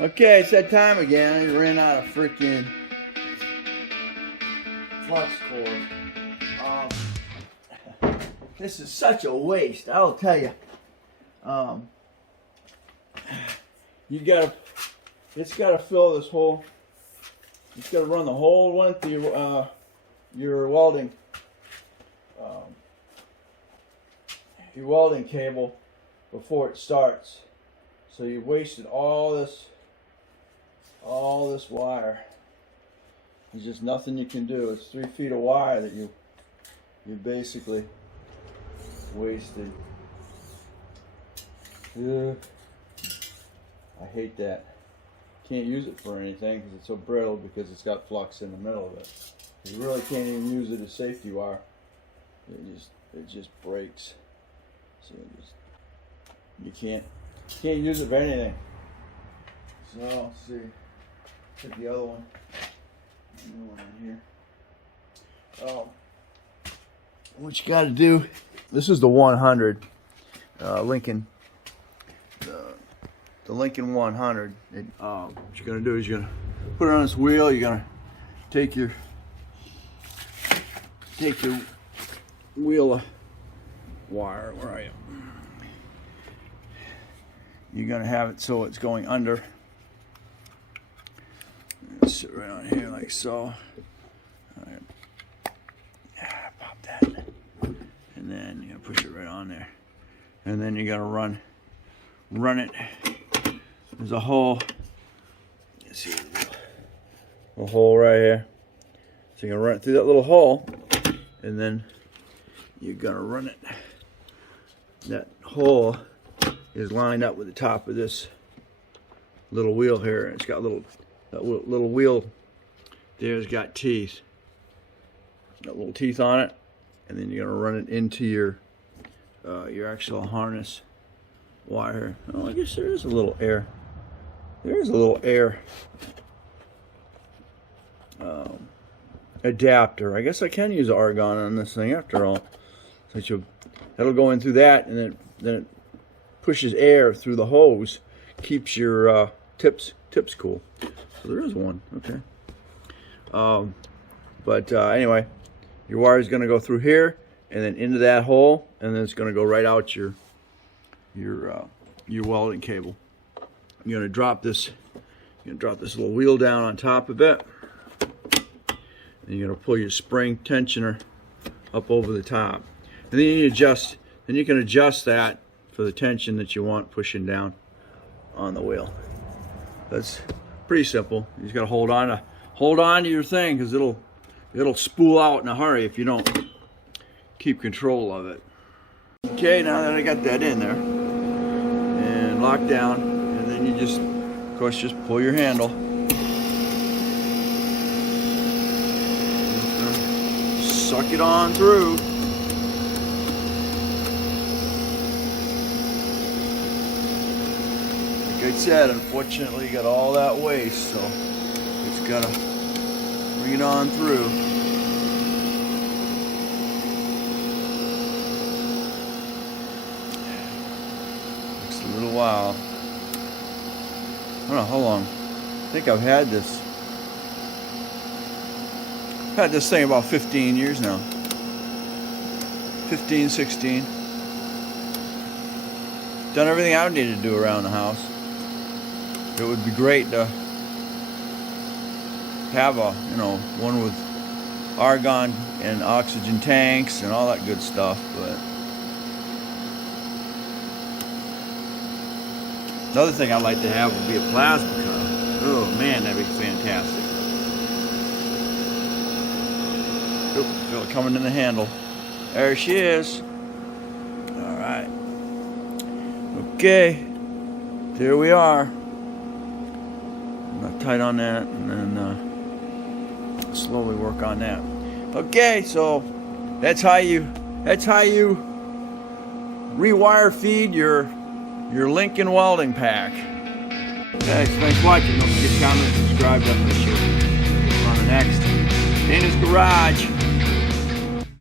Okay, it's that time again. I ran out of freaking flux cord. This is such a waste, I'll tell you. It's gotta fill this whole. It's gotta run the whole length of your welding cable before it starts. So you wasted all this wire. There's just nothing you can do. It's 3 feet of wire that you basically wasted. I hate that. Can't use it for anything because it's so brittle because it's got flux in the middle of it. You really can't even use it as safety wire. It just breaks. So you can't use it for anything. So let's see. Take the other one. New one in here. What you got to do? This is the 100 Lincoln. The Lincoln 100. What you're gonna do is you're gonna put it on this wheel. You're gonna take your wheel wire. Where are you? You're gonna have it so it's going under. Sit right on here like so. Pop that, and then you're gonna push it right on there, and then you gotta run it. There's a hole. Let's see, a hole right here. So you're gonna run it through that little hole, and then you're gonna run it. That hole is lined up with the top of this little wheel here. It's got that little wheel there's got teeth. Got little teeth on it, and then you're gonna run it into your actual harness wire. Oh, I guess there is a little air. There's a little air adapter. I guess I can use argon on this thing after all. So that'll go in through that, and then it pushes air through the hose, keeps your tips cool. So there is one. Okay. Anyway, your wire is going to go through here, and then into that hole, and then it's going to go right out your welding cable. You're going to drop this little wheel down on top of it, and you're going to pull your spring tensioner up over the top, and then you can adjust that for the tension that you want pushing down on the wheel. That's pretty simple. You just got to hold on to your thing, because it'll spool out in a hurry if you don't keep control of it. Okay, now that I got that in there and locked down, and then you just, of course, just pull your handle. Suck it on through. Like I said, unfortunately, you got all that waste, so it's gotta bring it on through. Takes a little while. I don't know how long. I think I've had this. I've had this thing about 15 years now. 15, 16. Done everything I needed to do around the house. It would be great to have one with argon and oxygen tanks and all that good stuff, but another thing I'd like to have would be a plasma cutter. Oh man, that'd be fantastic. Oop, feel it coming in the handle. There she is. All right. Okay. There we are. I'm not tight on that, and then slowly work on that. Okay, so that's how you rewire feed your Lincoln welding pack. Okay, so thanks for watching. Don't forget to comment, subscribe, definitely share. On the next Dana's Garage.